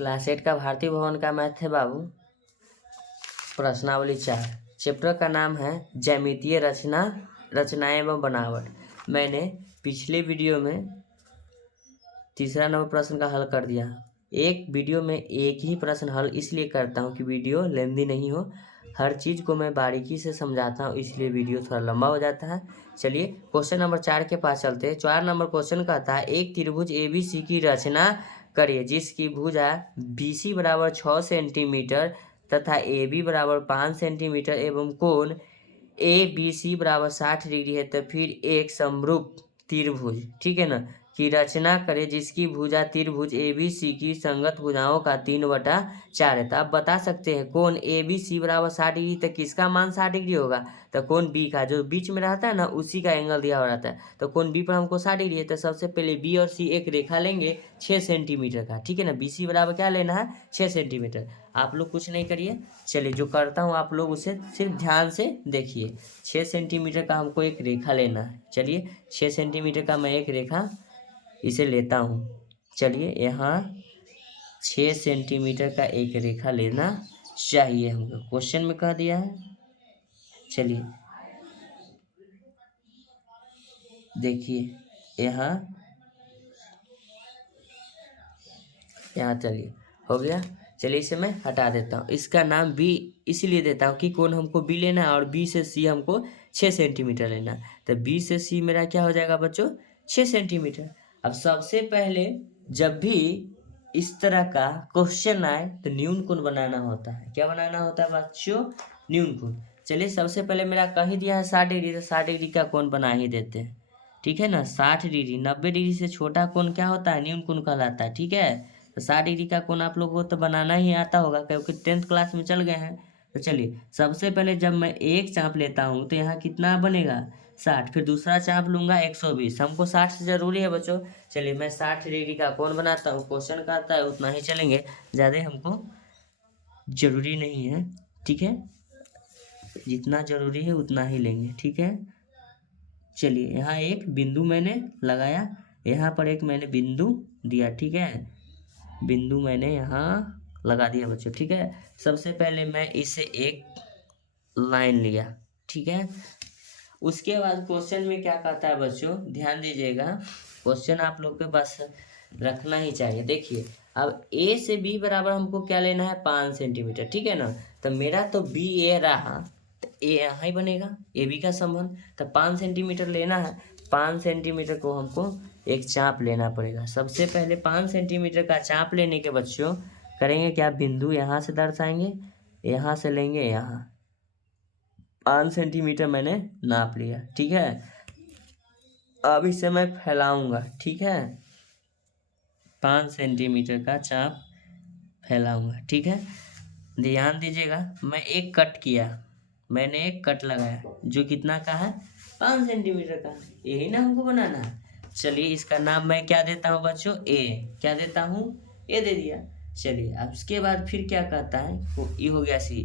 Class 8 का भारतीय भवन का मैथ है बाबू। प्रश्नावली 4। चैप्टर का नाम है ज्यामितीय रचनाएं एवं बनावट। मैंने पिछले वीडियो में तीसरा नंबर प्रश्न का हल कर दिया। एक वीडियो में एक ही प्रश्न हल इसलिए करता हूँ कि वीडियो लेंदी नहीं हो। हर चीज़ को मैं बारीकी से समझाता हूँ, इसलिए वीडियो थोड़ा लंबा हो जाता है। चलिए क्वेश्चन नंबर 4 के पास चलते हैं। 4 नंबर क्वेश्चन कहता है एक त्रिभुज ABC की रचना करिए जिसकी भुजा BC बराबर 6 सेंटीमीटर तथा AB बराबर 5 सेंटीमीटर एवं कोण ABC बराबर 60 डिग्री है। तो फिर एक समरूप त्रिभुज, ठीक है ना, की रचना करें जिसकी भुजा त्रिभुज ABC की संगत भुजाओं का 3/4 है। तो आप बता सकते हैं कोण ABC बराबर 60 डिग्री, तो किसका मान 60 डिग्री होगा? तो कोण B का, जो बीच में रहता है ना, उसी का एंगल दिया हुआ रहता है। तो कोण B पर हमको 60 डिग्री है। तो सबसे पहले B और C एक रेखा लेंगे 6 सेंटीमीटर का, ठीक है ना। BC बराबर क्या लेना है? 6 सेंटीमीटर। आप लोग कुछ नहीं करिए, चलिए जो करता हूँ आप लोग उसे सिर्फ ध्यान से देखिए। 6 सेंटीमीटर का हमको एक रेखा लेना है। चलिए 6 सेंटीमीटर का मैं एक रेखा इसे लेता हूँ। चलिए यहाँ 6 सेंटीमीटर का एक रेखा लेना चाहिए हमको, क्वेश्चन में कह दिया है। चलिए देखिए यहाँ चलिए हो गया। चलिए इसे मैं हटा देता हूँ। इसका नाम B इसलिए देता हूँ कि कोण हमको B लेना है और B से C हमको 6 सेंटीमीटर लेना है। तो B से C मेरा क्या हो जाएगा बच्चों? 6 सेंटीमीटर। अब सबसे पहले जब भी इस तरह का क्वेश्चन आए तो न्यून कोण बनाना होता है। क्या बनाना होता है बच्चों? न्यून कोण। चलिए सबसे पहले मेरा कहीं दिया है 60 डिग्री, तो 60 डिग्री का कोण बना ही देते हैं, ठीक है ना। 60 डिग्री 90 डिग्री से छोटा कोण क्या होता है? न्यून कोण कहलाता है, ठीक है। तो 60 डिग्री का कोण आप लोगों को तो बनाना ही आता होगा क्योंकि 10th क्लास में चल गए हैं। तो चलिए सबसे पहले जब मैं एक चाप लेता हूँ तो यहाँ कितना बनेगा? 60। फिर दूसरा चाप लूंगा 120। हमको 60 से जरूरी है बच्चों। चलिए मैं 60 डिग्री का कोण बनाता हूँ। क्वेश्चन का आता है उतना ही चलेंगे, ज़्यादा हमको जरूरी नहीं है, ठीक है। जितना जरूरी है उतना ही लेंगे, ठीक है। चलिए यहाँ एक बिंदु मैंने लगाया, यहाँ पर एक मैंने बिंदु दिया, ठीक है। बिंदु मैंने यहाँ लगा दिया बच्चों, ठीक है। सबसे पहले मैं इसे एक लाइन लिया, ठीक है। उसके बाद क्वेश्चन में क्या कहता है बच्चों, ध्यान दीजिएगा। क्वेश्चन आप लोग के पास रखना ही चाहिए। देखिए अब A से B बराबर हमको क्या लेना है? 5 सेंटीमीटर, ठीक है ना। तो मेरा तो BA रहा, तो A यहाँ ही बनेगा, AB का संबंध। तो 5 सेंटीमीटर लेना है। 5 सेंटीमीटर को हमको एक चाप लेना पड़ेगा। सबसे पहले 5 सेंटीमीटर का चाप लेने के बच्चों करेंगे क्या? बिंदु यहाँ से दर्शाएंगे, यहाँ से लेंगे, यहाँ 5 सेंटीमीटर मैंने नाप लिया, ठीक है। अब इसे मैं फैलाऊंगा, ठीक है। 5 सेंटीमीटर का चाप फैलाऊंगा, ठीक है। ध्यान दीजिएगा, मैं एक कट किया, मैंने एक कट लगाया जो कितना का है? 5 सेंटीमीटर का। यही ना हमको बनाना है। चलिए इसका नाम मैं क्या देता हूँ बच्चों? A। क्या देता हूँ? A दे दिया। चलिए अब उसके बाद फिर क्या कहता है? ये हो गया C।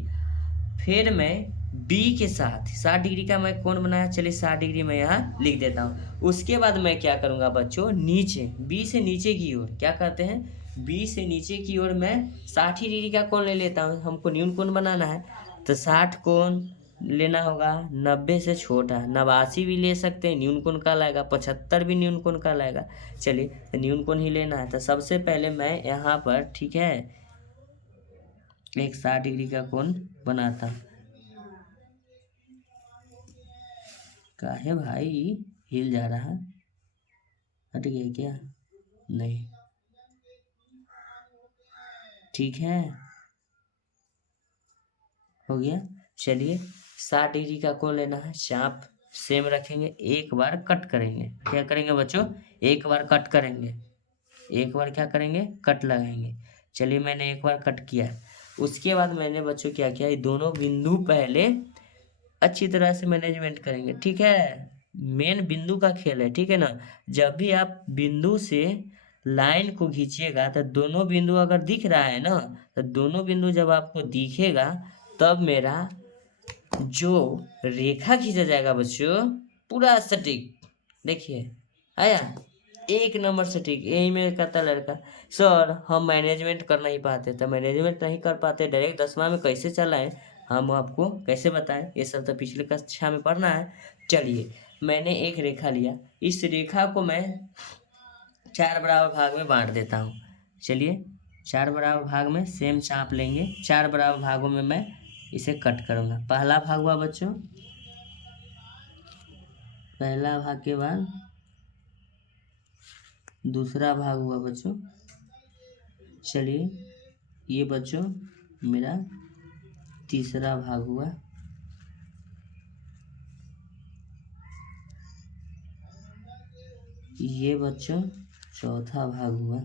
फिर मैं B के साथ 60 डिग्री का मैं कोण बनाया। चलिए 60 डिग्री मैं यहाँ लिख देता हूँ। उसके बाद मैं क्या करूँगा बच्चों? नीचे B से नीचे की ओर क्या कहते हैं? B से नीचे की ओर मैं 60 डिग्री का कोण ले लेता हूँ। हमको न्यून कोण बनाना है तो 60 कोण लेना होगा। 90 से छोटा 89 भी ले सकते हैं, न्यून कोण कहलाएगा। 75 भी न्यून कोण कहलाएगा। चलिए तो न्यून कोण ही लेना है। तो सबसे पहले मैं यहाँ पर, ठीक है, एक 60 डिग्री का कोण बनाता हूँ। काहे भाई हिल जा रहा है? हट गया क्या? नहीं, ठीक है, हो गया। चलिए 60 डिग्री का कोण लेना है। चाप सेम रखेंगे, एक बार कट करेंगे। क्या करेंगे बच्चों? एक बार कट करेंगे, एक बार क्या करेंगे? कट लगाएंगे। चलिए मैंने एक बार कट किया। उसके बाद मैंने बच्चों क्या किया? ये दोनों बिंदु पहले अच्छी तरह से मैनेजमेंट करेंगे, ठीक है। मेन बिंदु का खेल है, ठीक है ना। जब भी आप बिंदु से लाइन को खींचिएगा तो दोनों बिंदु अगर दिख रहा है ना, तो दोनों बिंदु जब आपको दिखेगा तब मेरा जो रेखा खींचा जाएगा बच्चों पूरा सटीक, देखिए आया। एक नंबर से ठीक। यही में कहता लड़का सर हम मैनेजमेंट कर नहीं पाते, तो मैनेजमेंट नहीं कर पाते डायरेक्ट 10वां में कैसे चलाएं, हम आपको कैसे बताएं, ये सब तो पिछले कक्षा में पढ़ना है। चलिए मैंने एक रेखा लिया, इस रेखा को मैं 4 बराबर भाग में बांट देता हूँ। चलिए 4 बराबर भाग में सेम चाप लेंगे, 4 बराबर भागों में मैं इसे कट करूँगा। पहला भाग हुआ बच्चों, पहला भाग के बाद दूसरा भाग हुआ बच्चों। चलिए ये बच्चों मेरा तीसरा भाग हुआ। ये बच्चों चौथा भाग हुआ,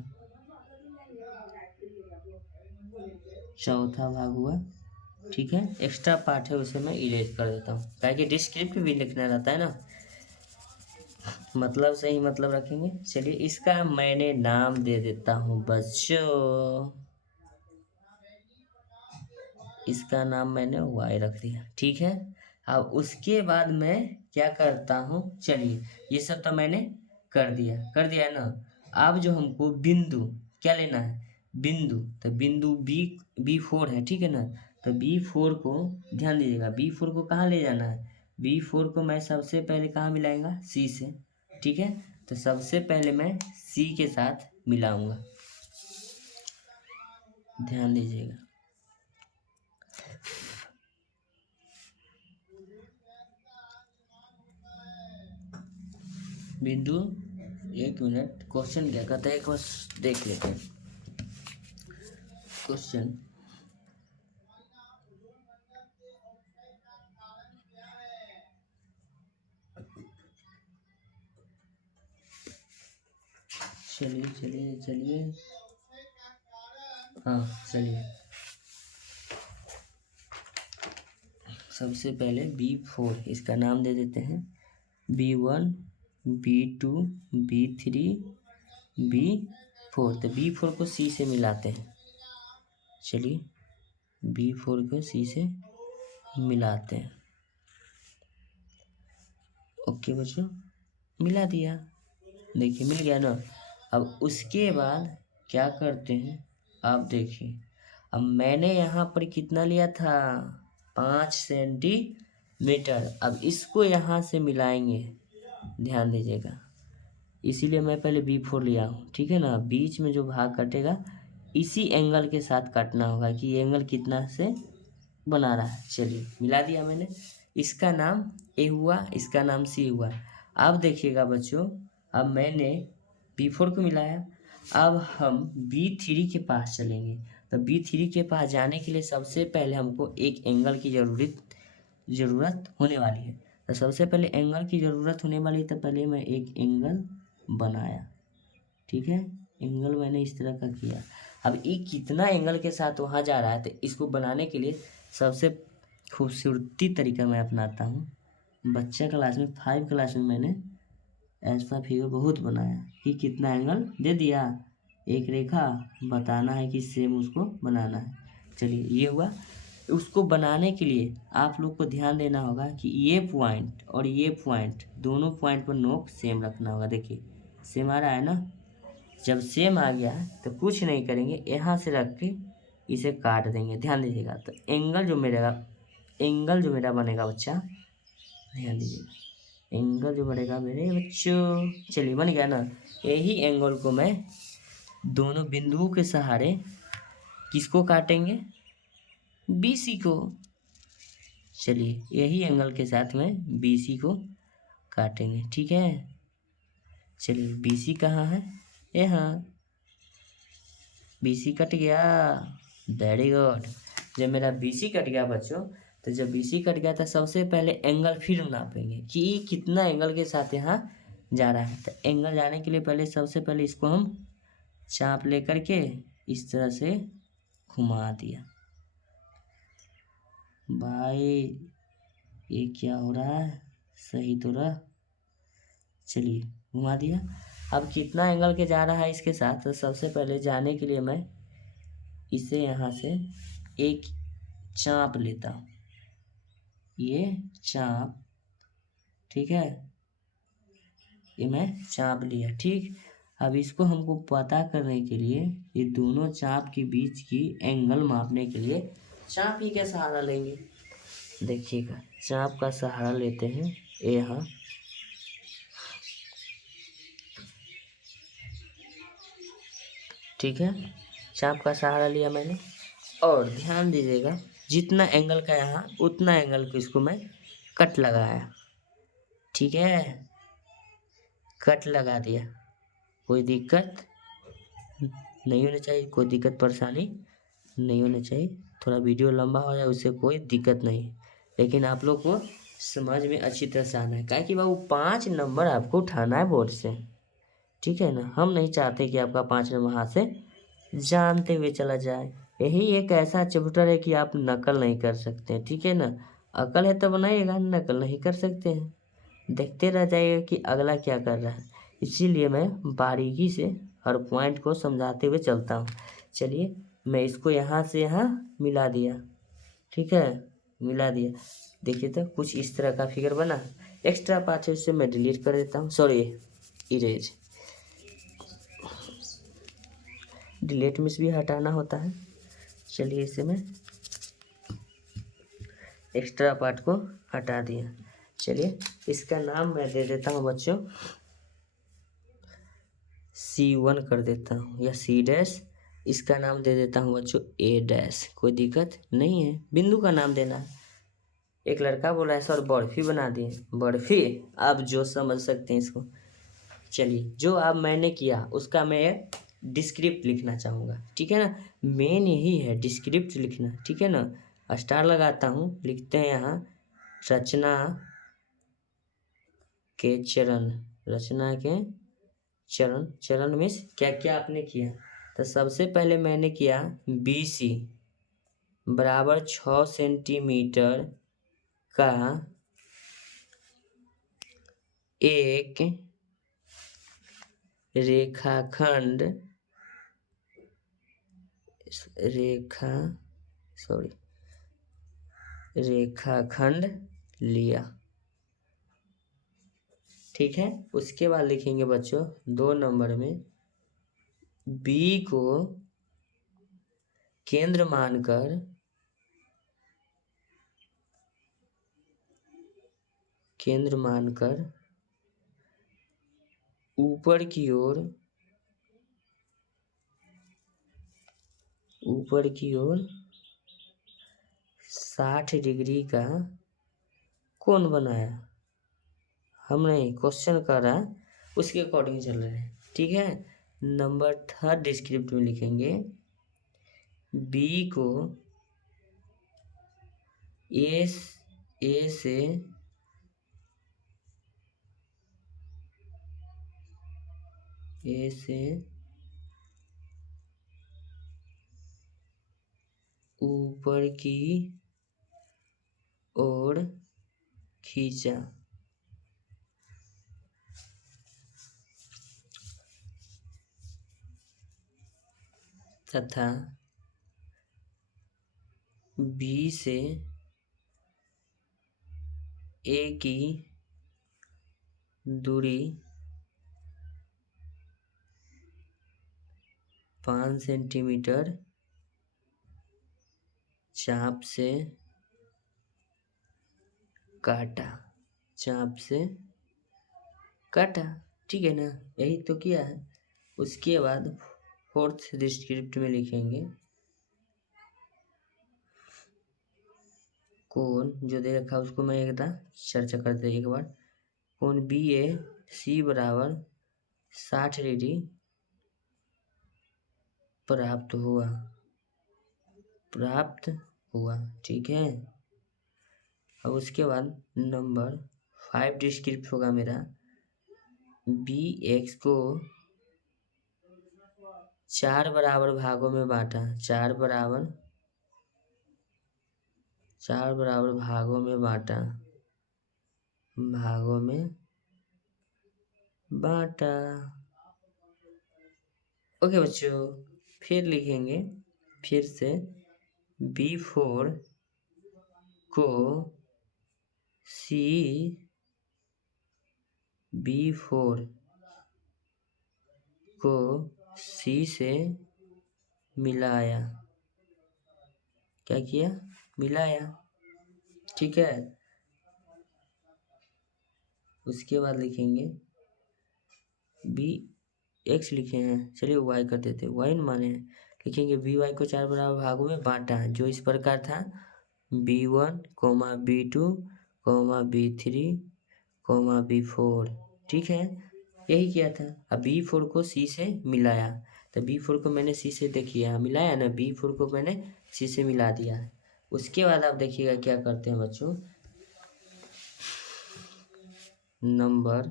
चौथा भाग हुआ। ठीक है, एक्स्ट्रा पार्ट है उसे मैं इरेज कर देता हूँ, ताकि डिस्क्रिप्ट भी लिखना रहता है ना, मतलब से ही मतलब रखेंगे। चलिए इसका मैंने नाम दे देता हूँ बच्चों, इसका नाम मैंने वाई रख दिया। ठीक है, अब उसके बाद मैं क्या करता हूँ, चलिए ये सब तो मैंने कर दिया है ना। अब जो हमको बिंदु क्या लेना है, बिंदु, तो बिंदु B4 है, ठीक है ना। तो B4 को ध्यान दीजिएगा, B4 को कहाँ ले जाना है, B4 को मैं सबसे पहले कहाँ मिलाएंगा, C से। ठीक है, तो सबसे पहले मैं C के साथ मिलाऊंगा, ध्यान दीजिएगा। बिंदु, एक मिनट, क्वेश्चन क्या कहता है एक बार देख लेते हैं। क्वेश्चन चलिए हाँ चलिए, सबसे पहले B4 इसका नाम दे देते हैं, B1 B2 B3 B4। तो B4 को C से मिलाते हैं। चलिए B4 को C से मिलाते हैं। ओके बच्चों, मिला दिया, देखिए मिल गया ना। अब उसके बाद क्या करते हैं, आप देखिए, अब मैंने यहाँ पर कितना लिया था, 5 सेंटीमीटर। अब इसको यहाँ से मिलाएंगे, ध्यान दीजिएगा, इसीलिए मैं पहले B4 लिया हूँ। ठीक है ना, बीच में जो भाग कटेगा इसी एंगल के साथ काटना होगा कि ये एंगल कितना से बना रहा है। चलिए मिला दिया मैंने, इसका नाम A हुआ, इसका नाम C हुआ। अब देखिएगा बच्चों, अब मैंने B4 को मिलाया, अब हम B3 के पास चलेंगे। तो B3 के पास जाने के लिए सबसे पहले हमको एक एंगल की ज़रूरत होने वाली है। तो सबसे पहले एंगल की ज़रूरत होने वाली, तो पहले मैं एक एंगल बनाया। ठीक है, एंगल मैंने इस तरह का किया। अब ये कितना एंगल के साथ वहाँ जा रहा है, तो इसको बनाने के लिए सबसे खूबसूरती तरीका मैं अपनाता हूँ। बच्चा क्लास में 5 क्लास में मैंने ऐसा फिगर बहुत बनाया कि कितना एंगल दे दिया, एक रेखा बताना है कि सेम उसको बनाना है। चलिए ये हुआ। उसको बनाने के लिए आप लोग को ध्यान देना होगा कि ये पॉइंट और ये पॉइंट, दोनों पॉइंट पर नोक सेम रखना होगा। देखिए सेम आ रहा है ना, जब सेम आ गया तो कुछ नहीं करेंगे, यहाँ से रख के इसे काट देंगे। ध्यान दीजिएगा, तो एंगल जो मेरा बनेगा बच्चा, ध्यान दीजिएगा, एंगल जो बनेगा मेरे बच्चों, चलिए बन गया ना। यही एंगल को मैं दोनों बिंदुओं के सहारे किसको काटेंगे, BC को। चलिए यही एंगल के साथ में BC को काटेंगे। ठीक है, चलिए BC कहाँ है, यहाँ, BC कट गया, वेरी गुड। जब मेरा BC कट गया बच्चों, तो जब BC कट गया तो सबसे पहले एंगल फिर नापेंगे कि कितना एंगल के साथ यहाँ जा रहा है। तो एंगल जाने के लिए पहले सबसे पहले इसको हम चाप लेकर के इस तरह से घुमा दिया। भाई ये क्या हो रहा है, सही तो रहा, चलिए घुमा दिया। अब कितना एंगल के जा रहा है इसके साथ, तो सबसे पहले जाने के लिए मैं इसे यहाँ से एक चाप लेता हूँ, ये चाप, ठीक है, ये मैं चाप लिया। ठीक, अब इसको हमको पता करने के लिए ये दोनों चाप के बीच की एंगल मापने के लिए चाप ही का सहारा लेंगे। देखिएगा, चाप का सहारा लेते हैं यहाँ, ठीक है, चाप का सहारा लिया मैंने। और ध्यान दीजिएगा, जितना एंगल का यहाँ उतना एंगल को इसको मैं कट लगाया, ठीक है, कट लगा दिया। कोई दिक्कत नहीं होनी चाहिए, कोई दिक्कत परेशानी नहीं होनी चाहिए। थोड़ा वीडियो लंबा हो जाए उससे कोई दिक्कत नहीं है, लेकिन आप लोग को समझ में अच्छी तरह से आना है, क्या कि बाबू 5 नंबर आपको उठाना है बोर्ड से, ठीक है ना। हम नहीं चाहते कि आपका 5 नंबर हाथ से जानते हुए चला जाए। यही एक ऐसा चैप्टर है कि आप नकल नहीं कर सकते हैं, ठीक है ना। अकल है तो बनाइएगा, नकल नहीं कर सकते हैं, देखते रह जाइएगा कि अगला क्या कर रहा है। इसीलिए मैं बारीकी से हर पॉइंट को समझाते हुए चलता हूँ। चलिए, मैं इसको यहाँ से यहाँ मिला दिया, ठीक है, मिला दिया। देखिए तो कुछ इस तरह का फिगर बना। एक्स्ट्रा पार्ट है उससे मैं डिलीट कर देता हूँ, सॉरी इरेज, डिलीट में से भी हटाना होता है। चलिए, इसे मैं एक्स्ट्रा पार्ट को हटा दिया। चलिए, इसका नाम मैं दे देता हूँ बच्चों, C1 कर देता हूँ या C'। इसका नाम दे देता हूँ बच्चों A'। कोई दिक्कत नहीं है, बिंदु का नाम देना है। एक लड़का बोला है सर बर्फी बना दिए, बर्फी आप जो समझ सकते हैं इसको। चलिए, जो अब मैंने किया उसका मैं डिस्क्रिप्ट लिखना चाहूँगा, ठीक है ना। मेन यही है डिस्क्रिप्ट लिखना, ठीक है ना। स्टार लगाता हूँ, लिखते हैं यहाँ रचना के चरण, रचना के चरण। चरण में क्या क्या आपने किया, तो सबसे पहले मैंने किया BC बराबर 6 सेंटीमीटर का एक रेखाखंड, रेखाखंड लिया, ठीक है। उसके बाद लिखेंगे बच्चों 2 नंबर में B को केंद्र मानकर ऊपर की ओर 60 डिग्री का कोण बनाया। हम नहीं, क्वेश्चन कर रहा है उसके अकॉर्डिंग चल रहे हैं, ठीक है। नंबर 3 डिस्क्रिप्ट में लिखेंगे B को ए से ऊपर की ओर खींचा, तथा B से A की दूरी 5 सेंटीमीटर चाप से काटा, ठीक है ना। यही तो किया है। उसके बाद 4th डिस्क्रिप्ट में लिखेंगे कोण जो दे रखा है उसको मैं चर्चा करते एक बार। कोण BAC बराबर 60 डिग्री प्राप्त हुआ, ठीक है। अब उसके बाद नंबर 5 डिस्क्रिप्ट होगा मेरा BX को 4 बराबर भागों में बांटा, 4 बराबर भागों में बांटा। ओके बच्चों, फिर लिखेंगे फिर से B4 को B4 को सी से मिलाया। क्या किया? मिलाया। ठीक है, उसके बाद लिखेंगे बी एक्स लिखे हैं, चलिए वाई कर देते, वाई न माने हैं, लिखेंगे बी वाई को 4 बराबर भागों में बांटा है, जो इस प्रकार था B1, B2, B3, B4। ठीक है, यही किया था। अब B4 को C से मिलाया, तो B4 को मैंने C से देखिए मिलाया ना, B4 को मैंने C से मिला दिया। उसके बाद आप देखिएगा क्या करते हैं बच्चों, नंबर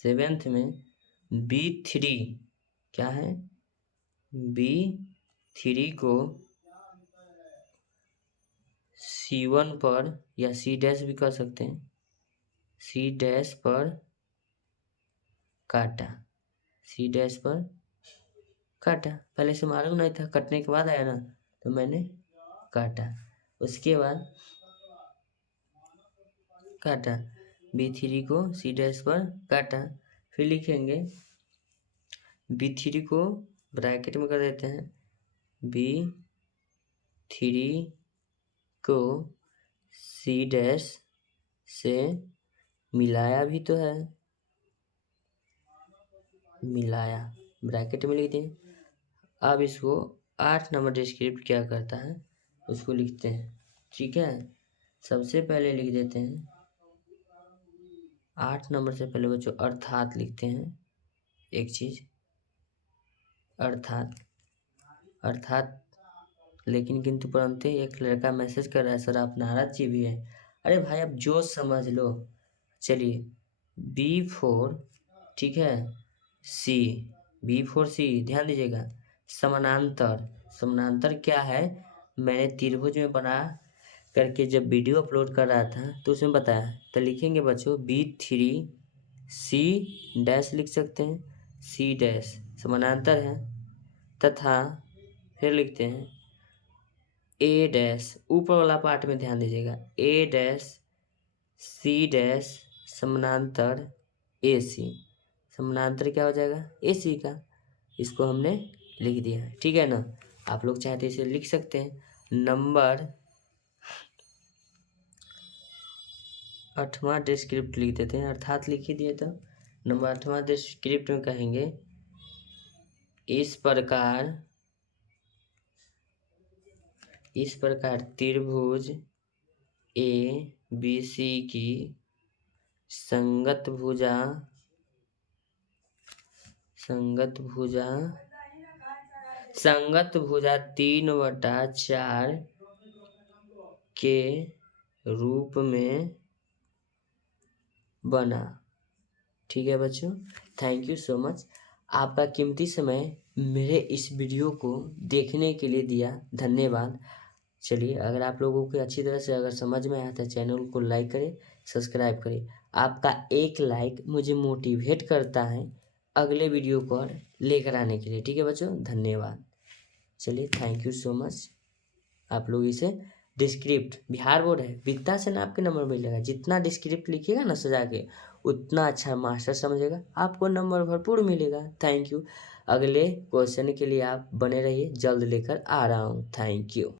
7th में B3 क्या है, B3 को C1 पर या C डैश भी कर सकते हैं, C डैश पर काटा, C डैश पर काटा। पहले से मालूम नहीं था, कटने के बाद आया ना, तो मैंने काटा। उसके बाद काटा, B3 को C डैश पर काटा। फिर लिखेंगे B3 को ब्रैकेट में कर देते हैं, B3 को C डैश से मिलाया भी तो है, मिलाया, ब्रैकेट में लिख दें। अब इसको 8 नंबर डिस्क्रिप्ट क्या करता है उसको लिखते हैं। ठीक है, सबसे पहले लिख देते हैं 8 नंबर से पहले बच्चों अर्थात लिखते हैं। एक चीज अर्थात, अर्थात लेकिन किंतु परंतु एक लड़का मैसेज कर रहा है, सर आप नाराज जी भी है। अरे भाई आप जो समझ लो। चलिए B4, ठीक है, C, B4C, ध्यान दीजिएगा। समानांतर, समानांतर क्या है, मैंने त्रिभुज में बना करके जब वीडियो अपलोड कर रहा था तो उसमें बताया। तो लिखेंगे बच्चों B3C डैश लिख सकते हैं, C डैश समानांतर है, तथा फिर लिखते हैं A डैश, ऊपर वाला पार्ट में ध्यान दीजिएगा, A डैश C डैश समानांतर AC। समानांतर क्या हो जाएगा, AC का। इसको हमने लिख दिया है, ठीक है ना। आप लोग चाहते इसे लिख सकते हैं। नंबर 8वां डिस्क्रिप्ट लिख देते हैं, अर्थात लिख ही दिए। तो नंबर 8वां डिस्क्रिप्ट में कहेंगे इस प्रकार त्रिभुज ABC की संगत भुजा 3/4 के रूप में बना। ठीक है बच्चों, थैंक यू सो मच। आपका कीमती समय मेरे इस वीडियो को देखने के लिए दिया, धन्यवाद। चलिए, अगर आप लोगों को अच्छी तरह से अगर समझ में आया तो चैनल को लाइक करें, सब्सक्राइब करें। आपका एक लाइक मुझे मोटिवेट करता है अगले वीडियो को लेकर आने के लिए। ठीक है बच्चों, धन्यवाद। चलिए, थैंक यू सो मच। आप लोग इसे डिस्क्रिप्ट, बिहार बोर्ड है, विद्या से ना आपके नंबर मिलेगा। जितना डिस्क्रिप्ट लिखिएगा ना सजा के, उतना अच्छा मास्टर समझेगा, आपको नंबर भरपूर मिलेगा। Thank you. अगले क्वेश्चन के लिए आप बने रहिए, जल्द लेकर आ रहा हूँ। Thank you.